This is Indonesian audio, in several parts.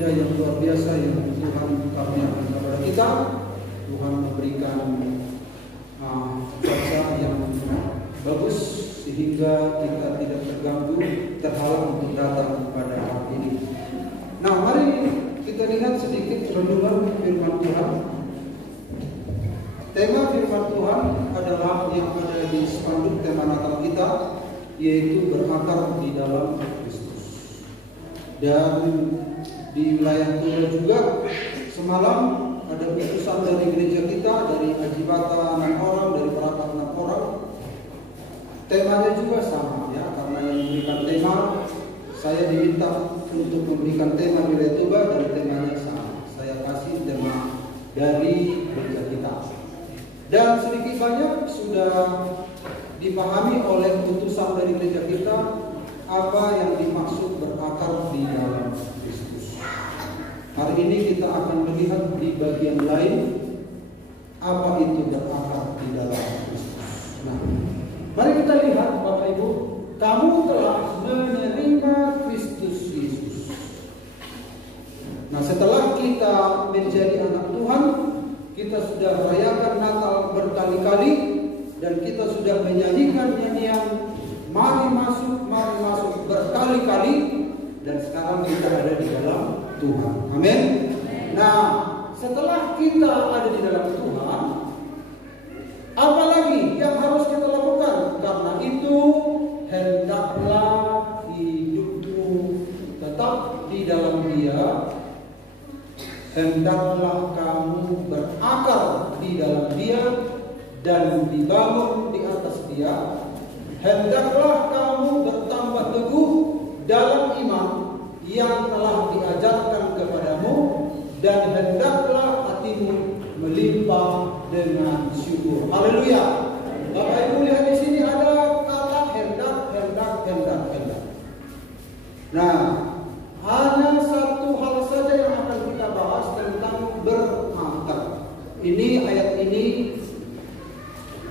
indah, yang luar biasa yang Tuhan karuniakan kepada kita. Tuhan memberikan cuaca yang bagus sehingga kita tidak terganggu, terhalang untuk datang pada hari ini. Nah, mari kita lihat sedikit renungan firman Tuhan. Tema firman Tuhan adalah yang ada di spanduk tema Natal kita, yaitu berakar di dalam Kristus. Dan di wilayah Tua juga semalam ada utusan dari gereja kita, dari Ajibata 6 orang, dari Perapat 6 orang. Temanya juga sama ya, karena yang memberikan tema, saya diminta untuk memberikan tema wilayah Toba dan temanya sama. Saya kasih tema dari gereja kita. Dan sedikit banyak sudah dipahami oleh utusan dari gereja kita apa yang dimaksud berakar di dalam Kristus. Hari ini kita akan melihat di bagian lain apa itu berakar di dalam Kristus. Nah, mari kita lihat Bapak Ibu, kamu telah menerima Kristus Yesus. Nah, setelah kita menjadi anak Tuhan, kita sudah merayakan Natal berkali-kali dan kita sudah menyanyikan nyanyian mari masuk berkali-kali, dan sekarang kita ada di dalam Tuhan. Amin. Nah, setelah kita ada di dalam Tuhan, apa lagi yang harus kita lakukan? Karena itu hendaklah hidupmu tetap di dalam Dia. Hendaklah kamu berakar di dalam Dia dan dibangun di atas Dia. Hendaklah kamu bertambah teguh dalam iman yang telah diajarkan kepadamu, dan hendaklah hatimu melimpah dengan syukur. Haleluya. Bapak Ibu lihat di sini ada kata hendak. Nah, hanya satu hal saja yang akan kita bahas tentang berakar. Ini ayat ini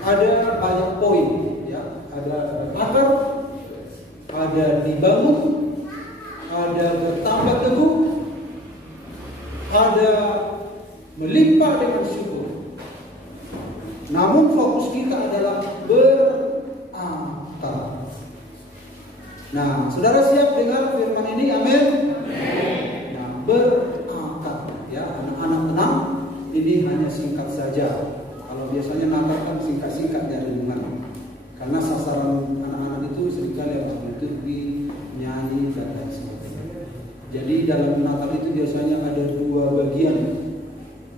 ada banyak poin, ya. Ada berakar, ada dibangun, ada bertambah teguh, ada melimpah dengan syukur. Namun fokus kita adalah berakar. Nah, saudara siap dengar firman ini? Amin. Nah, berakar, ya, anak-anak tenang. Ini hanya singkat saja. Kalau biasanya Natal kan singkat-singkat ya renungan. Karena sasaran anak-anak itu seringkali waktu itu nyanyi dan lain sebagainya. Jadi dalam Natal itu biasanya ada 2 bagian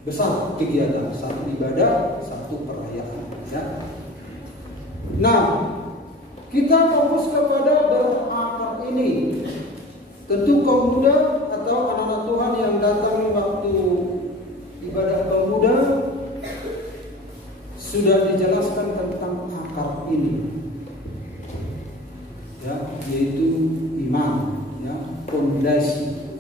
besar kegiatan, satu ibadah, satu perayaan. Ya. Nah, kita fokus kepada berakar ini. Tentu kaum muda atau anak-anak Tuhan yang datang waktu ibadah kaum muda sudah dijelaskan tentang akar ini, ya, yaitu iman, ya, fondasi.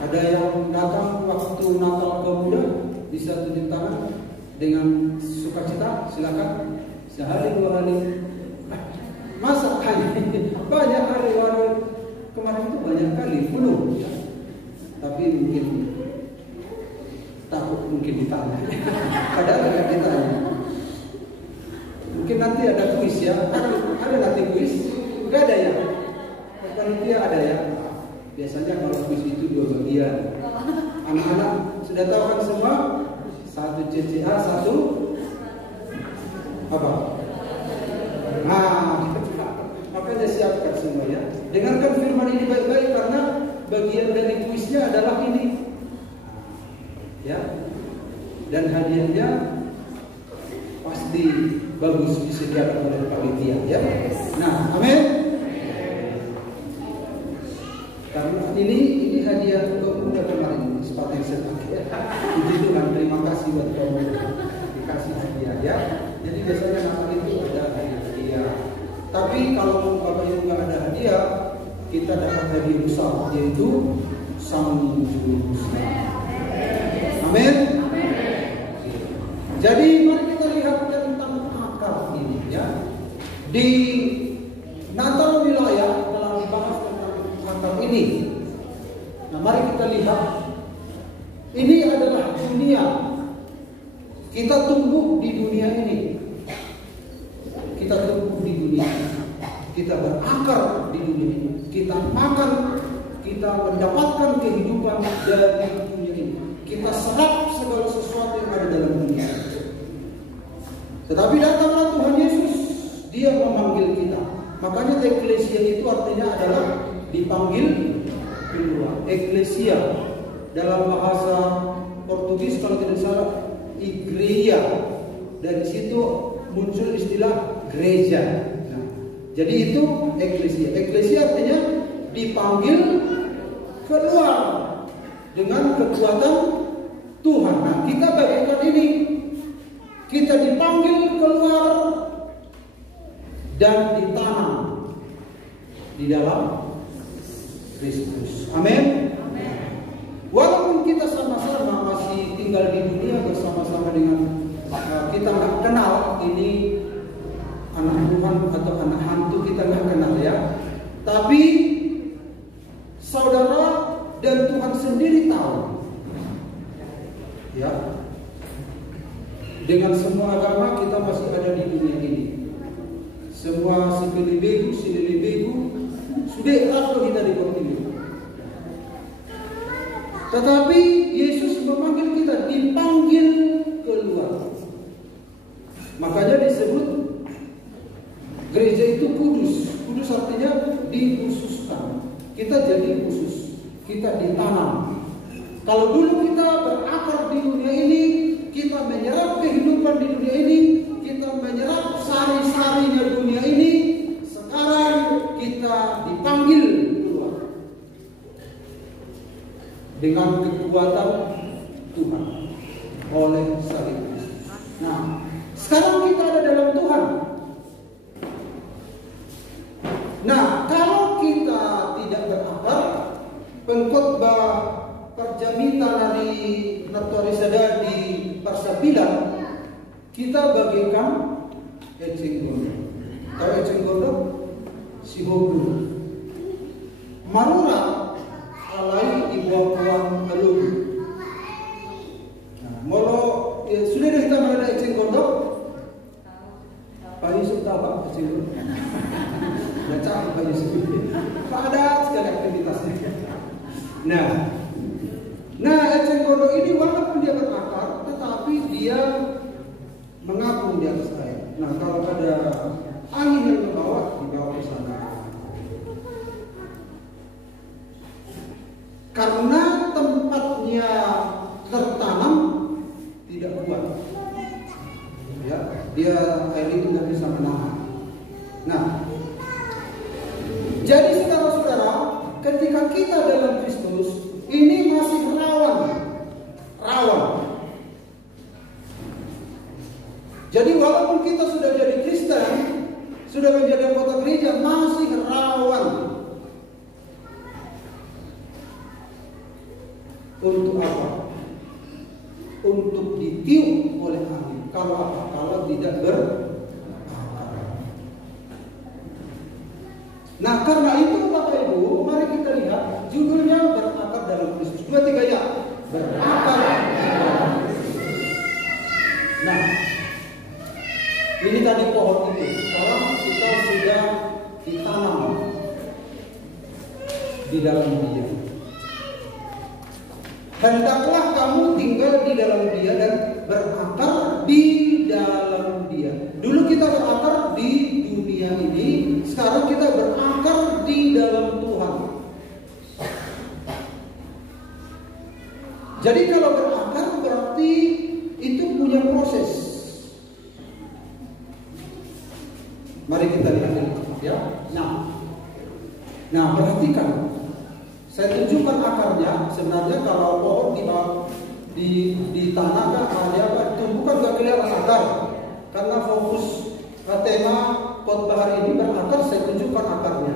Ada yang datang waktu Natal kaum muda, bisa tunjuk tangan dengan sukacita, silakan. Sehari 2 hari, masa kali banyak hari, kemarin itu banyak kali penuh, ya. Tapi mungkin takut mungkin ditanya. Padahal tidak ditanya. Mungkin nanti ada kuis ya. Ada nanti kuis. Enggak ada ya. Panitia ada ya. Biasanya kalau kuis itu 2 bagian. Anak-anak sudah tahu kan semua? 1 CCA, 1 apa? Nah, makanya siapkan semua ya. Dengarkan firman ini baik-baik karena bagian dari kuisnya adalah ini. Ya, dan hadiahnya pasti bagus disediakan oleh panitia ya. Nah, amin. Karena ini hadiah kaum muda kemarin, sepatu yang saya pakai ya. Puji Tuhan, terima kasih buat kaum muda dikasih hadiah ya. Jadi biasanya Natal itu ada hadiah. Tapi kalau Bapak Ibu nggak ada hadiah, kita dapat hadiah besar, yaitu Sang Juru Selamat. Amin. Jadi mari kita lihat tentang akar ini ya. Di Natal wilayah telah dibahas tentang lihat, ini adalah dunia. Kita tumbuh di dunia ini. Kita tumbuh di dunia ini. Kita berakar di dunia ini. Kita makan, kita mendapatkan kehidupan dari dunia ini. Kita serap segala sesuatu yang ada dalam dunia. Tetapi datanglah Tuhan Yesus, Dia memanggil kita. Makanya eklesia itu artinya adalah dipanggil keluar. Eklesia dalam bahasa Portugis kalau tidak salah igreja. Dari situ muncul istilah gereja. Nah, jadi itu eklesia. Eklesia artinya dipanggil keluar dengan kekuatan Tuhan. Nah, kita bagaikan ini. Kita dipanggil keluar dan ditanam di dalam Kristus. Amin. Walaupun kita sama-sama masih tinggal di dunia bersama-sama dengan kita nggak kenal ini anak Tuhan atau anak hantu, kita nggak kenal ya. Tapi saudara dan Tuhan sendiri tahu, ya. Dengan semua agama kita masih ada di dunia ini. Semua sekali begu sudah atau kita dipertimbang. Tetapi Yesus memanggil kita, dipanggil keluar. Makanya disebut gereja itu kudus. Kudus artinya dikhususkan. Kita jadi khusus. Kita ditanam. Kalau dulu kita berakar di dunia ini, kita menyerap kehidupan di dunia ini, kita menyerap sari-sarinya dunia ini. Sekarang kita dipanggil keluar dengan kekuatan Tuhan oleh salib Kristus. Nah, sekarang kita ada dalam Tuhan. Nah, kalau kita tidak berakar, pengkhotbah Perjamita dari Naturisada di Parsapila, kita bagaikan eceng gondok. Tahu eceng gondok? Si hobru. Marura alai ibuang-buang alun. Nah, molo sudah kita ada eceng gondok. Pak Yusuf tahu Pak eceng gondok? Baca Pak Yusuf. Padat sekali aktivitasnya. Nah, eceng gondok ini walaupun dia berakar, tetapi dia mengapung di atas air. Nah, kalau ada angin yang dibawa ke sana. Karena tempatnya tertanam tidak kuat, ya, dia air itu tidak bisa menahan. Nah, jadi saudara-saudara, ketika kita dalam Kristus, ini masih rawan. Jadi walaupun kita sudah jadi Kristen, sudah menjadi anggota gereja, masih rawan untuk apa? Untuk ditiup oleh angin. Kalau apa? Kalau tidak berakar. Nah, karena itu Bapak Ibu, mari kita lihat judulnya berakar dalam Kristus. 2, 3 ya. Berakar dalam Kristus. Nah, ini tadi pohon itu. Sekarang kita sudah ditanam di dalam Dia. Hendaklah kamu tinggal di dalam Dia dan berakar di dalam Dia. Dulu kita berakar di dunia ini, sekarang kita berakar di dalam Tuhan. Jadi kalau berakar berarti itu punya proses. Mari kita lihat ini, ya. Nah, perhatikan. Saya tunjukkan akarnya. Sebenarnya kalau pohon di tanah ada tumbukan gak kelihatan akar. Karena fokus tema khotbah hari ini berakar, saya tunjukkan akarnya.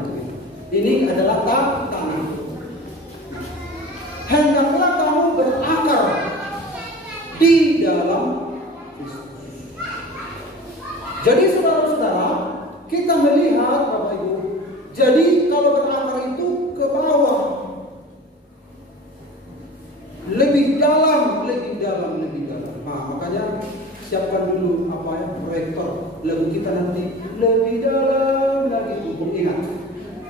Ini adalah tanah. Hendaklah kamu berakar di dalam Kristus. Jadi saudara-saudara, kita melihat Bapak Ibu. Jadi kalau berakar itu ke bawah. dalam, lebih dalam, lebih dalam. Nah, makanya siapkan dulu proyektor lagu kita nanti lebih dalam lagi. Ingat,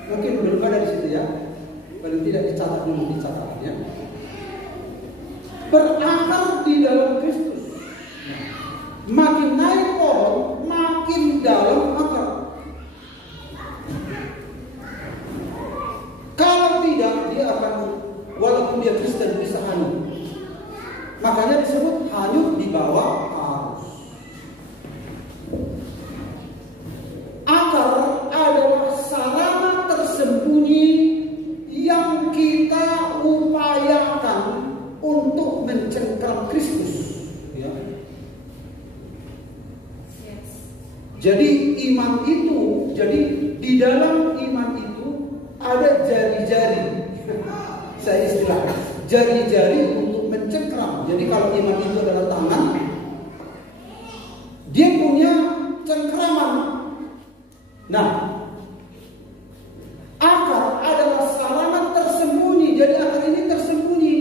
mungkin belum ada di situ ya. Paling tidak dicatat dulu, dicatat ya. Berakar di dalam Kristus. Makin naik pohon, makin dalam akar. Kalau tidak, dia akan, walaupun dia Kristen, bisa hanyut. Makanya disebut hanyut di bawah arus. Akar adalah sarana tersembunyi yang kita upayakan untuk mencengkram Kristus. Ya. Jadi iman itu, jadi di dalam iman itu ada jari-jari. Saya istilahkan jari-jari untuk mencengkram. Jadi kalau iman itu adalah tangan, dia punya cengkraman. Nah, akar adalah sarana tersembunyi. Jadi akar ini tersembunyi.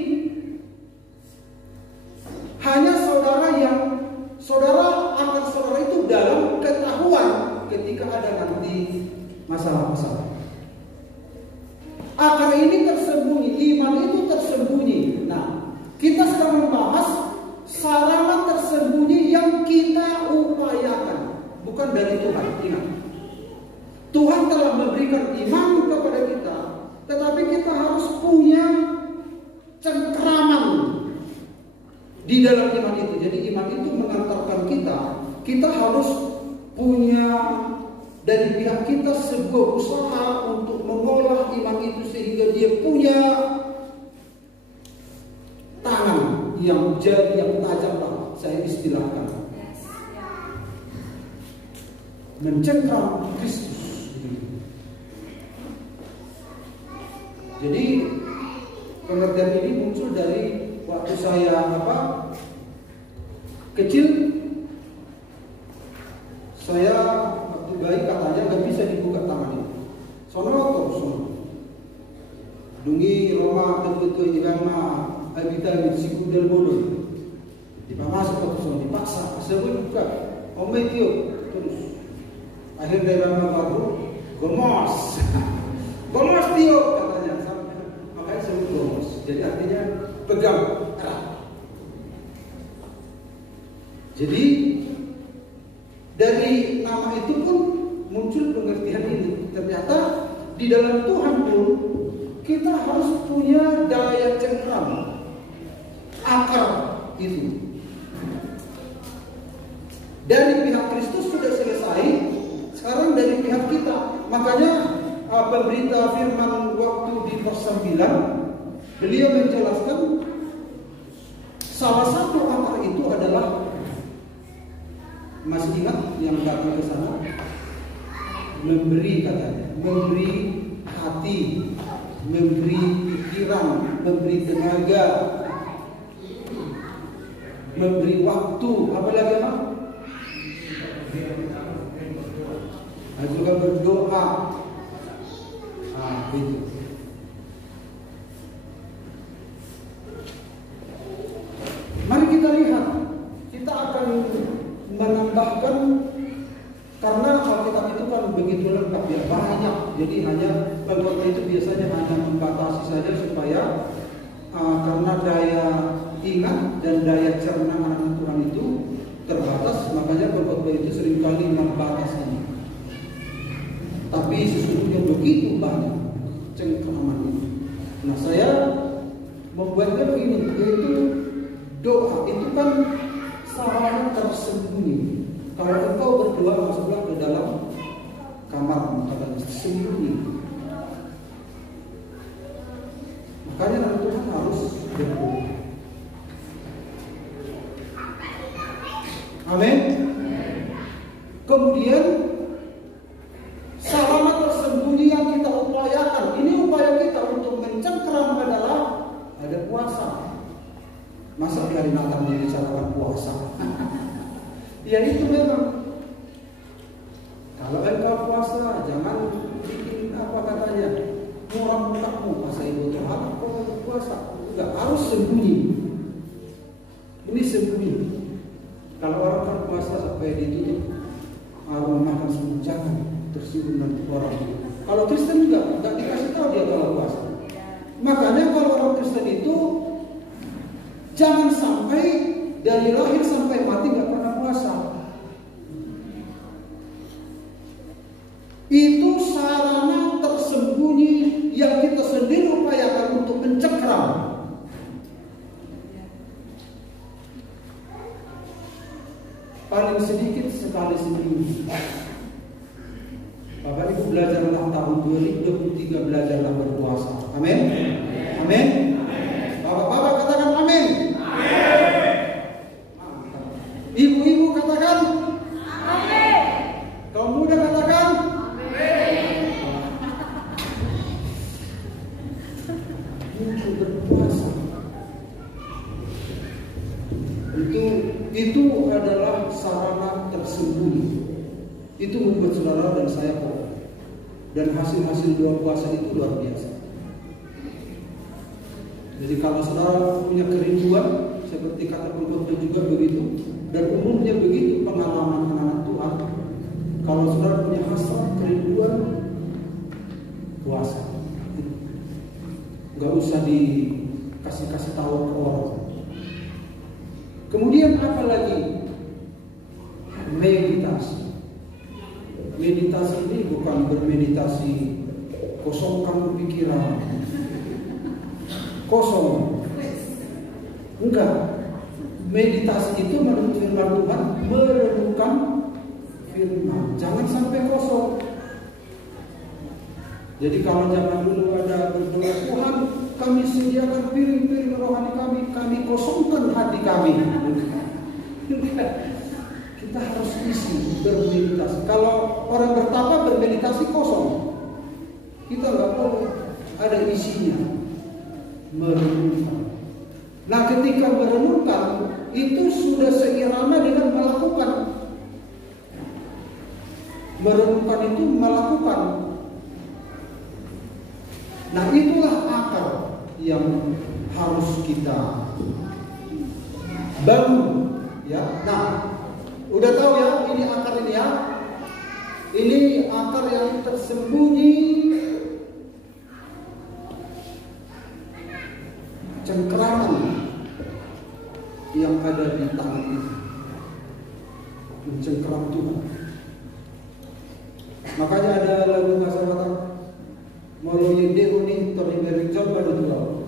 Hanya akar saudara itu dalam ketahuan ketika ada nanti masalah-masalah. Akar ini tersembunyi, iman itu tersembunyi. Nah, kita sedang membahas sarana tersembunyi yang kita upayakan, bukan dari Tuhan. Ingat, Tuhan telah memberikan iman kepada kita, tetapi kita harus punya cengkraman di dalam iman itu. Jadi iman itu mengantarkan kita harus punya dari pihak kita sebuah usaha untuk mengolah iman itu sehingga dia punya tangan yang jari yang tajam, saya istilahkan, mencengkram Kristus. Jadi pengertian ini muncul dari waktu saya kecil. Saya waktu bayi katanya nggak bisa dibuka tangannya. Sono. Dungi Roma betul-betul irama habita di siku del bodoh. Dipasang ke sono, dipaksa. Sebut buka. Omai tiup terus. Akhir dari Roma baru gomos. Gomos tiup katanya. Makanya sebut gomos. Jadi artinya pegang erat. Jadi dari nama itu pun muncul pengertian ini. Ternyata di dalam Tuhan pun kita harus punya daya cengkram, akar itu. Dari pihak Kristus sudah selesai, sekarang dari pihak kita. Makanya pemberita firman waktu di pasal 9, beliau menjelaskan salah satu akar itu adalah, masih ingat yang datang ke sana? Memberi katanya, memberi hati, memberi pikiran, memberi tenaga, memberi waktu, apa lagi Pak? Juga berdoa. Itu. Mari kita lihat, kita akan menambahkan, karena Alkitab itu kan begitu lengkap ya, banyak. Jadi hanya pengkhotbah itu biasanya hanya membatasi saja supaya karena daya ingat dan daya cerna anak Tuhan itu terbatas, makanya pengkhotbah itu seringkali membatasi ini. Tapi sesungguhnya begitu banyak cengkraman ini. Nah, saya membuatnya begini, yaitu doa itu kan sarana tersembunyi. Kalau engkau berdoa, masuklah ke dalam kamar dan sembunyi. Makanya anak Tuhan harus berdoa. Amin. Kemudian sarana tersembunyi yang kita upayakan, ini upaya kita untuk mencengkram adalah ada puasa. Masa di hari Natal dibicarakan puasa? Ya itu memang. Kalau engkau puasa, jangan bikin apa katanya, muram mukamu pas ibu Tuhan kau puasa. Enggak, harus sembunyi. puasa supaya ditutup aroma makan semua, jangan tersinggung nanti orang. Kalau Kristen enggak dikasih tahu dia kalau puasa. Makanya kalau orang Kristen itu jangan sampai dari lahir sampai mati nggak pernah puasa. Itu sarana tersembunyi yang kita sendiri upayakan untuk mencekram. Paling sedikit sekali seminggu. Bapak Ibu belajarlah tahun 2023, belajarlah berpuasa. Amin. Amin. Bapak-bapak katakan amin. Ibu-ibu katakan amin. Kaum muda katakan amin. Mungkin berpuasa itu adalah sarana tersembunyi. Itu membuat saudara dan saya kokoh. Dan hasil-hasil luar puasa itu luar biasa. Jadi kalau saudara punya kerinduan, seperti kata pengkhotbah juga begitu, dan umumnya begitu pengalaman anak Tuhan. Kalau saudara punya hasrat, kerinduan, puasa. Gak usah dikasih tahu ke orang. Kemudian apa lagi? Meditasi. Meditasi ini bukan bermeditasi kosongkan pikiran, kosong. Enggak. Meditasi itu menurut firman Tuhan merenungkan firman. Jangan sampai kosong. Jadi kalau zaman dulu ada berdoa, Tuhan kami sediakan piring-piring rohani kami kosongkan hati kami. Kita harus isi bermeditasi. Kalau orang bertapa bermeditasi kosong, kita nggak boleh, ada isinya, merenungkan. Nah ketika merenungkan itu sudah seirama dengan melakukan. Merenungkan itu melakukan. Nah itulah akar yang harus kita bangun, ya. Nah udah tahu ya, ini akar ini ya. Ini akar yang tersembunyi, cengkraman yang ada di tangan ini, mencengkram Tuhan. Makanya ada lagu bahasa Batak, Moloyede uni toriberik coba dulu.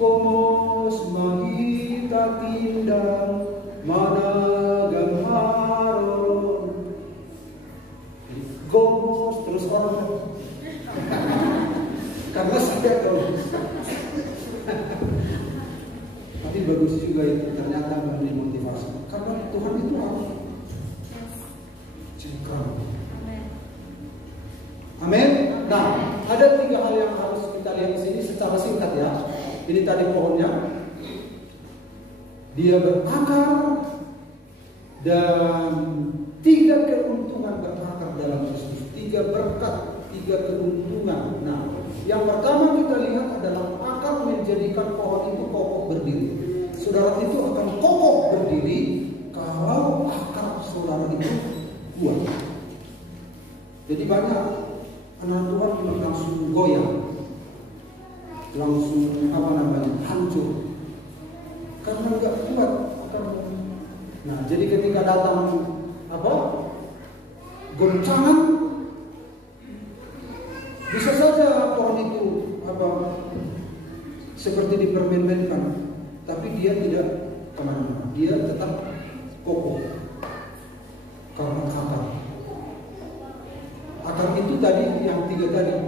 Komos mahita tindang mana gamharon. Komos terus orang. Karena saya tahu. Tapi bagus juga itu, ternyata memberi motivasi. Karena Tuhan itu harus cengkram. Amin. Nah, ada 3 hal yang harus kita lihat di sini secara singkat ya. Ini tadi pohonnya, dia berakar, dan 3 keuntungan berakar dalam Kristus, 3 berkat, 3 keuntungan. Nah, yang pertama kita lihat adalah akar menjadikan pohon itu kokoh berdiri. Saudara itu akan kokoh berdiri kalau akar saudara itu kuat. Jadi banyak anak Tuhan langsung goyang, langsung hancur karena nggak kuat. Nah, jadi ketika datang goncangan, bisa saja pohon itu seperti dipermainkan, tapi dia tidak kemana-mana, dia tetap kokoh karena akar. Akar itu tadi yang 3 tadi.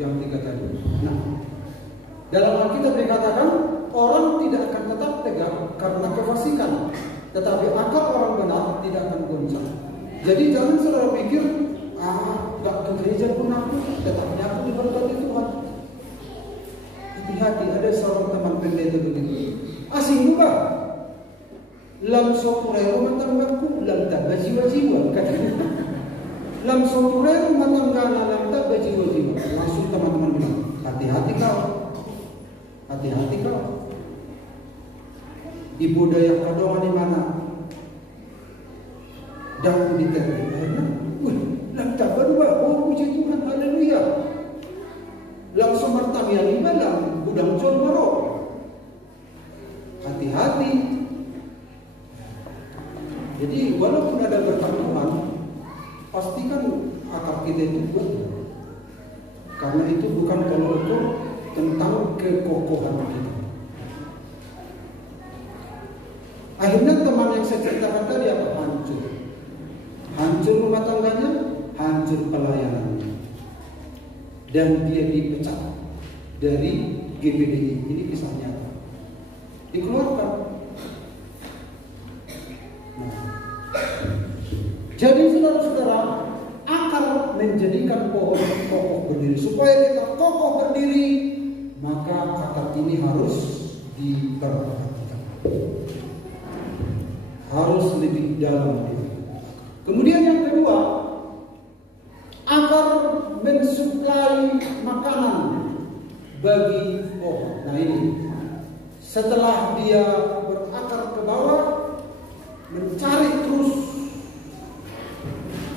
Yang 3 tadi. Nah, dalam Alkitab dikatakan orang tidak akan tetap tegak karena kefasikan, tetapi akar orang benar tidak akan goncang. Jadi jangan saudara pikir, gak ke gereja pun aku, tetapi aku diberkati Tuhan. Hati-hati, ada seorang teman pendeta begitu. Asing juga. Lam soturero matanggaku lam tabba jiwa-jiwa, katanya. Lam soturero matanggana lam tabba jiwa-jiwa. Langsung teman-teman bilang, hati-hati kau. Hati-hati kau. Ibu daya kadongan di mana? Dan di tepi. Lantak berubah. Oh puji Tuhan, haleluya. Langsung bertanya di malam gudang col maro. Hati-hati. Jadi walaupun ada pertemuan, pastikan akar kita itu kuat. Karena itu bukan tolok ukur tentang kekokohan kita. Akhirnya teman yang saya ceritakan tadi apa? Hancur. Hancur rumah tangganya, hancur pelayanannya. Dan dia dipecat dari GPDI. Ini kisah nyata. Dikeluarkan. Nah. Jadi saudara-saudara, akar menjadikan pohon kokoh berdiri. Supaya kita kokoh berdiri, maka akar ini harus diperhatikan. Harus lebih dalam. Kemudian yang kedua, akar mensuplai makanan bagi pohon. Nah ini, setelah dia berakar ke bawah, mencari terus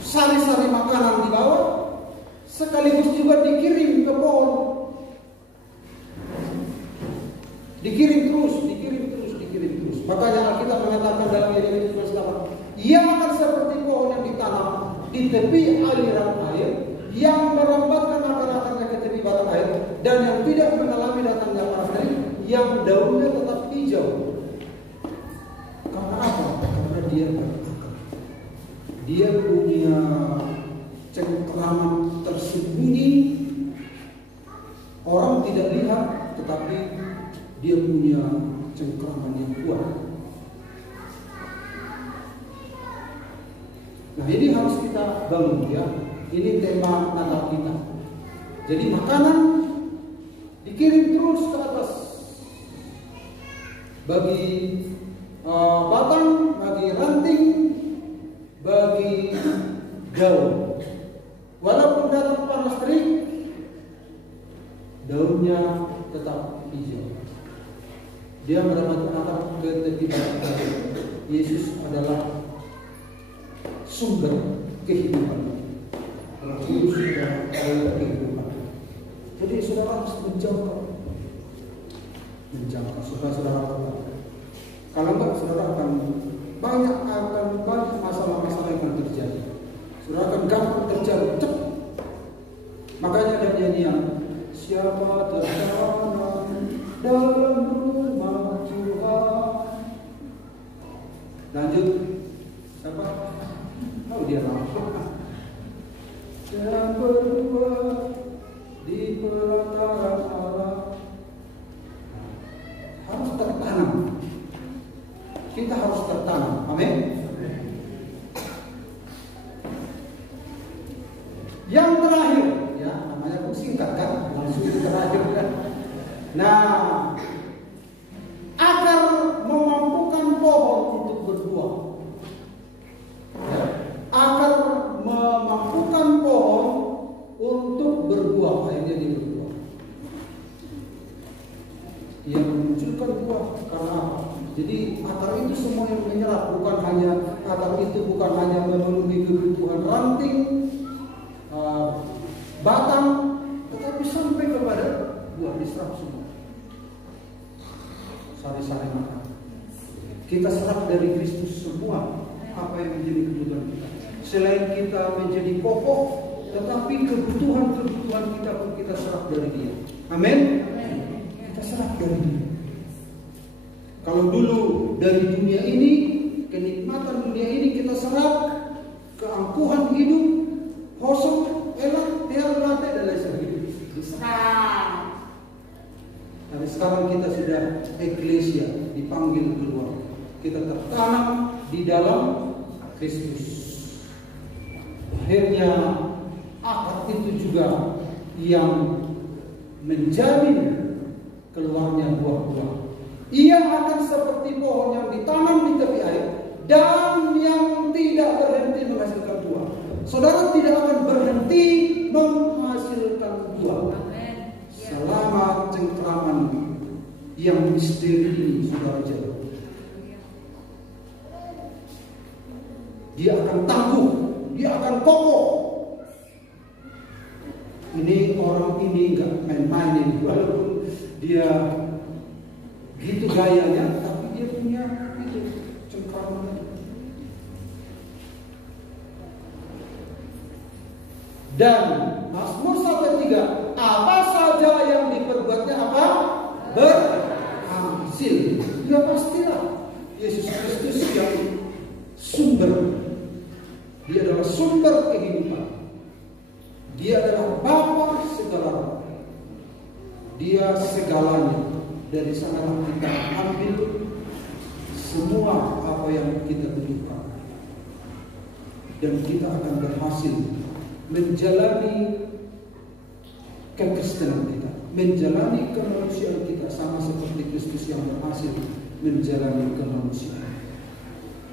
sari-sari makanan di bawah, sekaligus juga dikirim ke pohon. Dikirim terus. Makanya Alkitab mengatakan dalam Yeremia 17:8, ia akan seperti pohon yang ditanam di tepi aliran air, yang merambatkan akar-akarnya ke tepi batang air, dan yang tidak mengalami datangnya panas terik, yang daunnya tetap hijau. Karena apa? Karena dia berakar. Dia punya cengkraman tersembunyi, orang tidak lihat, tetapi dia punya cengkraman yang kuat. Nah ini harus kita bangun ya. Ini tema Natal kita. Jadi makanan dikirim terus ke atas. Bagi batang, bagi ranting, bagi daun. Walaupun datang panas terik, daunnya tetap hijau. Dia mendapatkan akar ke tepi batang air. Yesus adalah sumber kehidupan. Yesus adalah kehidupan. Jadi saudara harus menjangkau supaya saudara tahu. Kalau enggak, saudara akan banyak masalah-masalah yang akan terjadi. Saudara akan gampang terjadi cepat. Makanya ada nyanyian, siapa tertanam dalam rumah Tuhan. Lanjut, siapa? Oh dia langsung. Dan berbuah di pelataran Allah. Harus tertanam. Kita harus tertanam. Amin. Yang terakhir, ya namanya pun singkat kan, langsung terakhir kan. Nah, akar memampukan pohon untuk berbuah. Ya. Akar memampukan pohon untuk berbuah, akhirnya dia berbuah. Dia memunculkan buah karena apa? Jadi akar itu semua yang menyerap, bukan hanya akar itu bukan hanya memenuhi kebutuhan ranting, batang, tetapi sampai kepada buah diserap semua. Sari-sari makan. Kita serap dari Kristus semua apa yang menjadi kebutuhan kita. Selain kita menjadi kokoh, tetapi kebutuhan kita pun kita serap dari Dia. Amin. Kita serap dari Dia. Kalau dulu dari dunia ini, kenikmatan dunia ini kita serap, keangkuhan hidup, kosong, elak, tiap lantai dan lain sebagainya. Diserap. Tapi sekarang kita sudah eklesia, dipanggil keluar. Kita tertanam di dalam Kristus. Akhirnya akar itu juga yang menjamin keluarnya buah-buah. Ia akan seperti pohon yang ditanam di tepi air dan yang tidak berhenti menghasilkan buah. Saudara tidak akan berhenti menghasilkan buah selama cengkraman yang misteri ini saudara jaga. dia akan tangguh, dia akan kokoh. Ini orang ini nggak main-main ini, walaupun dia gitu gayanya, tapi dia punya itu cengkraman. Dan Mazmur 1:3, apa saja yang diperbuatnya apa? Berhasil. Ya pastilah Yesus Kristus yang sumber. Dia adalah sumber kehidupan. Dia adalah Bapa segala. Dia segalanya. Dari sanalah kita ambil semua apa yang kita butuhkan. Dan kita akan berhasil menjalani kekristenan kita, menjalani kemanusiaan kita sama seperti Kristus yang berhasil menjalani kemanusiaan.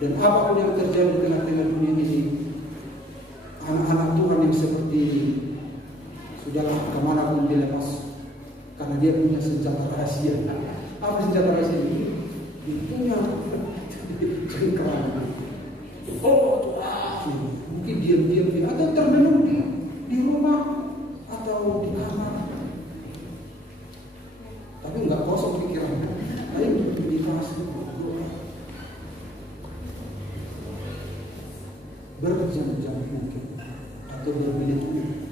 Dan apapun yang terjadi di tengah-tengah dunia ini, anak-anak Tuhan yang seperti ini sudahlah kemanapun dilepas, karena dia punya senjata rahasia. Apa senjata rahasia ini? Dia punya cengkraman. Oh Tuhan, mungkin diam-diam atau termenung di rumah atau di kamar, tapi nggak kosong pikirannya. Ayo dikasih berjam-jam mungkin atau bermenit-menit.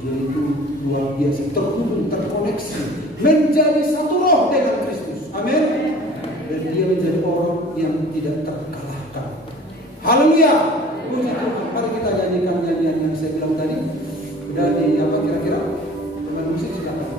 Dia itu luar biasa, terhubung, terkoneksi, menjadi satu roh dengan Kristus. Amin. Dan dia menjadi orang yang tidak terkalahkan. Haleluya. Puji Tuhan. Mari kita nyanyikan nyanyian yang saya bilang tadi. Dan apa kira-kira? Teman musik silakan.